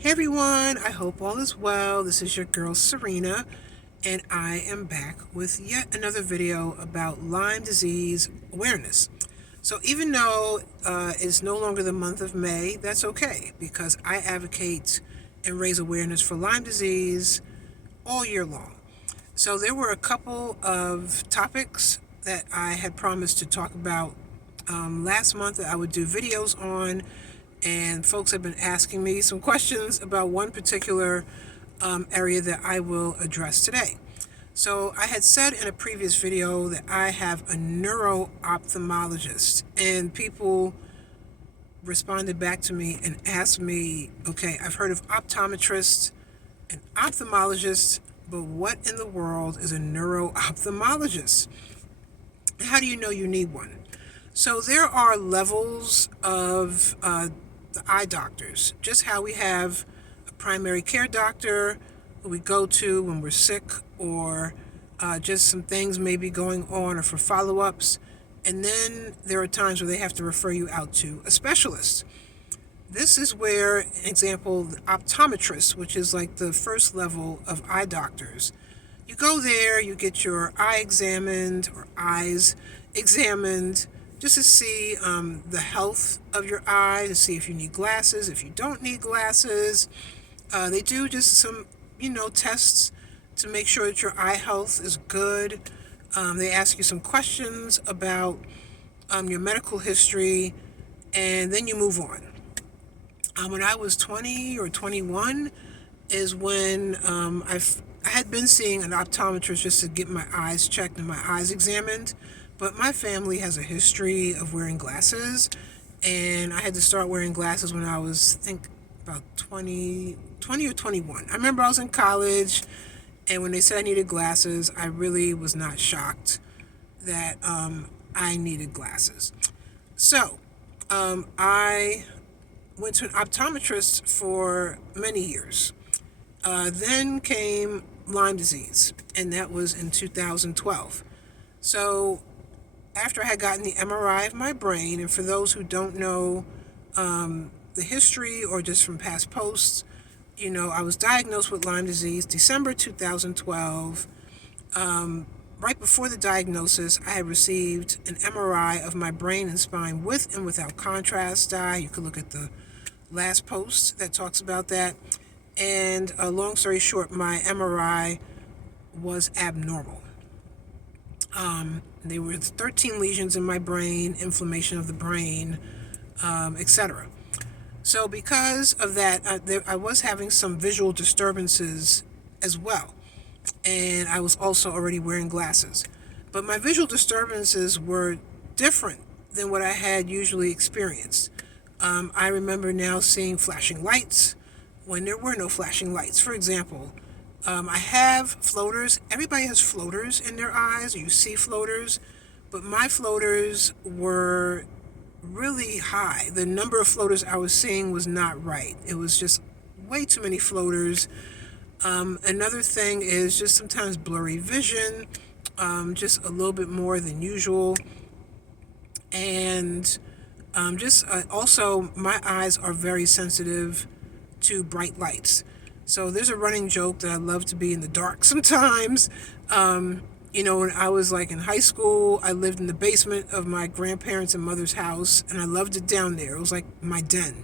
Hey everyone, I hope all is well. This is your girl Serena, and I am back with yet another video about Lyme disease awareness. So even though it's no longer the month of May, that's okay because I advocate and raise awareness for Lyme disease all year long. So there were a couple of topics that I had promised to talk about last month that I would do videos on, and folks have been asking me some questions about one particular area that I will address today. So I had said in a previous video that I have a neuro ophthalmologist, and people responded back to me and asked me, okay, I've heard of optometrist and ophthalmologist, but what in the world is a neuro ophthalmologist? How do you know you need one? So there are levels of the eye doctors, just how we have a primary care doctor who we go to when we're sick or just some things may be going on or for follow-ups. And then there are times where they have to refer you out to a specialist. This is where, example, the optometrist, which is like the first level of eye doctors. You go there, you get your eye examined or eyes examined just to see the health of your eye, to see if you need glasses, if you don't need glasses. They do just some, tests to make sure that your eye health is good. They ask you some questions about your medical history, and then you move on. When I was 20 or 21 is when I had been seeing an optometrist just to get my eyes checked and my eyes examined, but my family has a history of wearing glasses, and I had to start wearing glasses when I was, I think, about 20 or 21. I remember I was in college, and when they said I needed glasses, I really was not shocked that I needed glasses. So I went to an optometrist for many years. Then came Lyme disease, and that was in 2012. So after I had gotten the MRI of my brain, and for those who don't know the history or just from past posts, I was diagnosed with Lyme disease December 2012. Right before the diagnosis, I had received an MRI of my brain and spine with and without contrast dye. You could look at the last post that talks about that. And long story short, my MRI was abnormal. There were 13 lesions in my brain, inflammation of the brain, etc. So because of that, I was having some visual disturbances as well. And I was also already wearing glasses. But my visual disturbances were different than what I had usually experienced. I remember now seeing flashing lights when there were no flashing lights. For example, I have floaters. Everybody has floaters in their eyes. You see floaters. But my floaters were really high. The number of floaters I was seeing was not right. It was just way too many floaters. Another thing is just sometimes blurry vision, just a little bit more than usual. And also my eyes are very sensitive to bright lights. So there's a running joke that I love to be in the dark sometimes. When I was like in high school, I lived in the basement of my grandparents' and mother's house, and I loved it down there. It was like my den.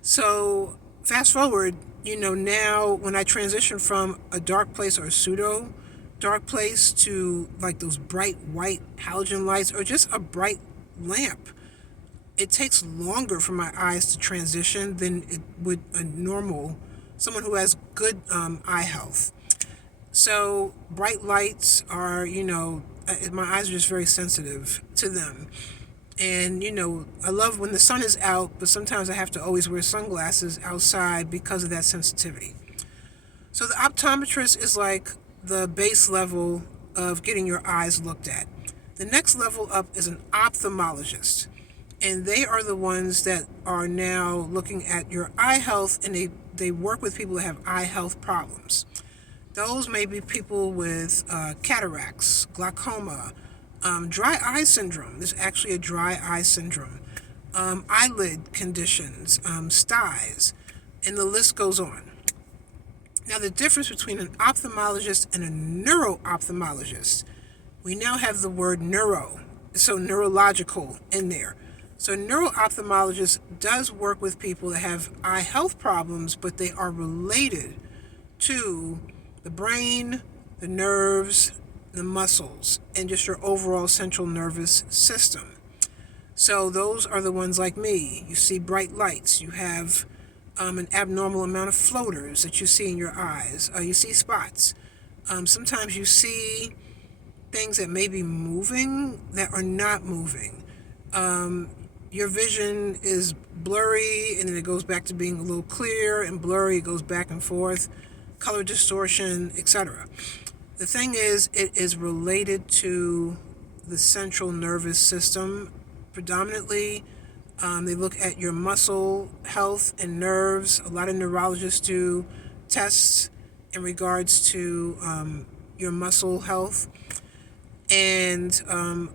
So fast forward, now when I transition from a dark place or a pseudo dark place to like those bright white halogen lights or just a bright lamp, it takes longer for my eyes to transition than it would someone who has good eye health. So bright lights are, my eyes are just very sensitive to them. And, I love when the sun is out, but sometimes I have to always wear sunglasses outside because of that sensitivity. So the optometrist is like the base level of getting your eyes looked at. The next level up is an ophthalmologist. And they are the ones that are now looking at your eye health, and they work with people that have eye health problems. Those may be people with cataracts, glaucoma, dry eye syndrome. There's actually a dry eye syndrome. Eyelid conditions, styes. and the list goes on. Now, the difference between an ophthalmologist and a neuro ophthalmologist, we now have the word neuro, so neurological in there. So a neuro ophthalmologist does work with people that have eye health problems, but they are related to the brain, the nerves, the muscles, and just your overall central nervous system. So those are the ones like me. You see bright lights. You have an abnormal amount of floaters that you see in your eyes. You see spots. Sometimes you see things that may be moving that are not moving. Your vision is blurry, and then it goes back to being a little clear and blurry. It goes back and forth, color distortion, etc. The thing is, it is related to the central nervous system predominantly. They look at your muscle health and nerves. A lot of neurologists do tests in regards to your muscle health. And, a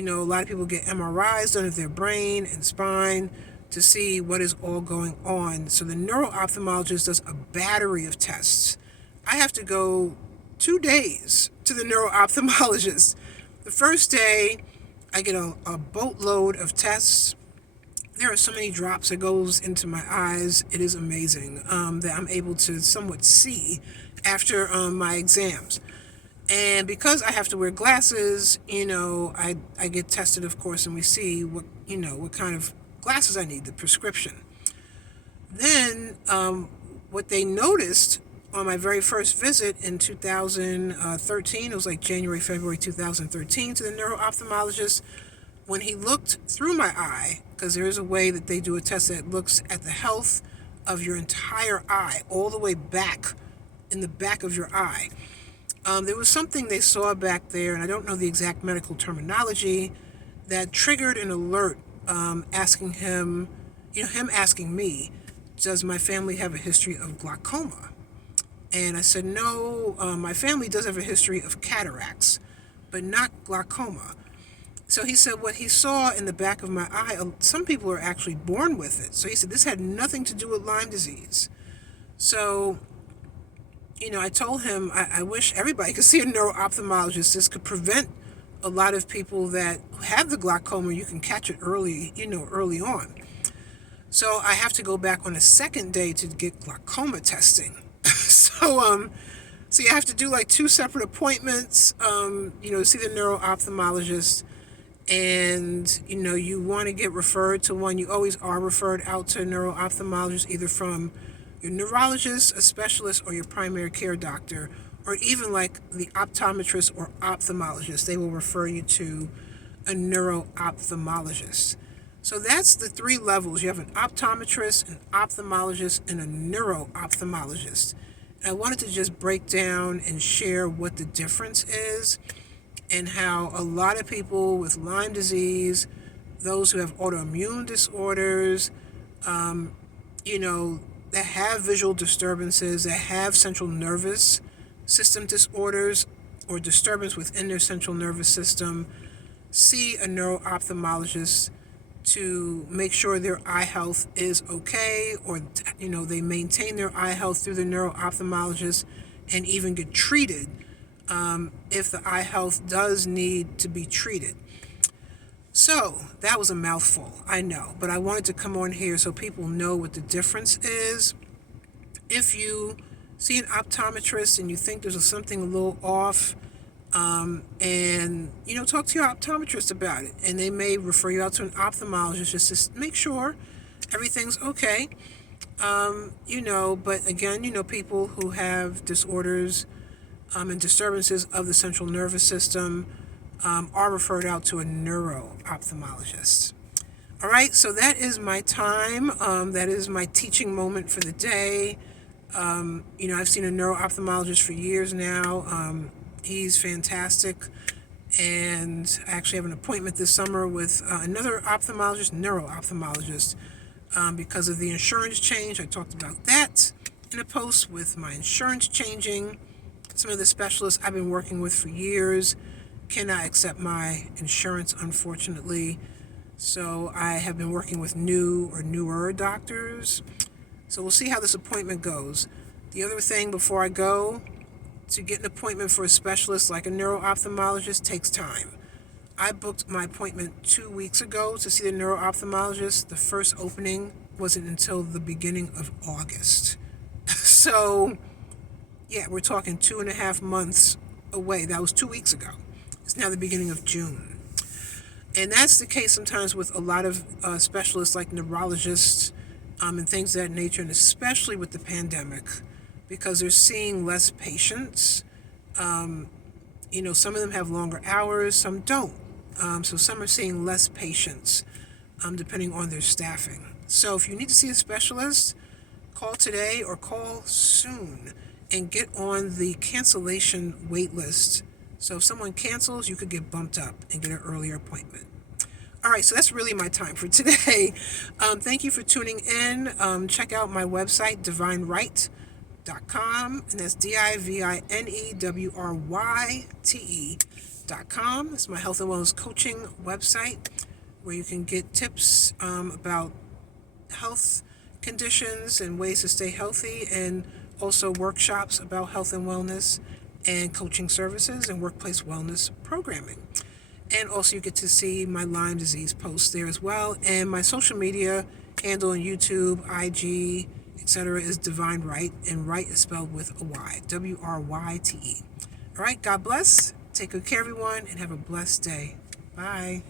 lot of people get MRIs done of their brain and spine to see what is all going on. So the neuro ophthalmologist does a battery of tests. I have to go 2 days to the neuro ophthalmologist. The first day, I get a boatload of tests. There are so many drops that goes into my eyes. It is amazing that I'm able to somewhat see after my exams. And because I have to wear glasses, I get tested, of course, and we see what kind of glasses I need, the prescription. Then what they noticed on my very first visit in 2013, it was like January, February 2013, to the neuro ophthalmologist, when he looked through my eye, because there is a way that they do a test that looks at the health of your entire eye, all the way back in the back of your eye. There was something they saw back there, and I don't know the exact medical terminology, that triggered an alert asking him asking me, does my family have a history of glaucoma? And I said, no, my family does have a history of cataracts, but not glaucoma. So he said what he saw in the back of my eye, some people are actually born with it. So he said this had nothing to do with Lyme disease. So, I told him I wish everybody could see a neuro-ophthalmologist. This could prevent a lot of people that have the glaucoma. You can catch it early on. So I have to go back on a second day to get glaucoma testing. So you have to do like 2 separate appointments, see the neuro-ophthalmologist. And, you want to get referred to one. You always are referred out to a neuro-ophthalmologist, either from your neurologist, a specialist, or your primary care doctor, or even like the optometrist or ophthalmologist. They will refer you to a neuro-ophthalmologist. So that's the 3 levels. You have an optometrist, an ophthalmologist, and a neuro-ophthalmologist. And I wanted to just break down and share what the difference is, and how a lot of people with Lyme disease, those who have autoimmune disorders, that have visual disturbances, that have central nervous system disorders or disturbance within their central nervous system, see a neuro-ophthalmologist to make sure their eye health is okay, or they maintain their eye health through the neuro-ophthalmologist, and even get treated if the eye health does need to be treated. So that was a mouthful, I know, but I wanted to come on here so people know what the difference is. If you see an optometrist and you think there's something a little off, and talk to your optometrist about it, and they may refer you out to an ophthalmologist just to make sure everything's okay. But again, people who have disorders and disturbances of the central nervous system are referred out to a neuro-ophthalmologist. All right, so that is my time. That is my teaching moment for the day. I've seen a neuro-ophthalmologist for years now. He's fantastic. And I actually have an appointment this summer with another ophthalmologist, neuro-ophthalmologist, because of the insurance change. I talked about that in a post with my insurance changing. Some of the specialists I've been working with for years cannot accept my insurance, unfortunately. So I have been working with new or newer doctors. So we'll see how this appointment goes. The other thing before I go, to get an appointment for a specialist like a neuro ophthalmologist takes time. I booked my appointment 2 weeks ago to see the neuro ophthalmologist. The first opening wasn't until the beginning of August. So, yeah, we're talking 2.5 months away. That was 2 weeks ago. It's now the beginning of June. And that's the case sometimes with a lot of specialists like neurologists and things of that nature, and especially with the pandemic, because they're seeing less patients. Some of them have longer hours, some don't. So some are seeing less patients depending on their staffing. So if you need to see a specialist, call today or call soon and get on the cancellation wait list. So if someone cancels, you could get bumped up and get an earlier appointment. All right, so that's really my time for today. Thank you for tuning in. Check out my website, divinewryte.com, and that's DIVINEWRYTE.com. It's my health and wellness coaching website where you can get tips about health conditions and ways to stay healthy, and also workshops about health and wellness and coaching services and workplace wellness programming. And also you get to see my Lyme disease posts there as well. And my social media handle on YouTube, IG, etc. is Divine Wryte, and Wryte is spelled with a Y, WRYTE. All right, God bless. Take good care, everyone, and have a blessed day. Bye.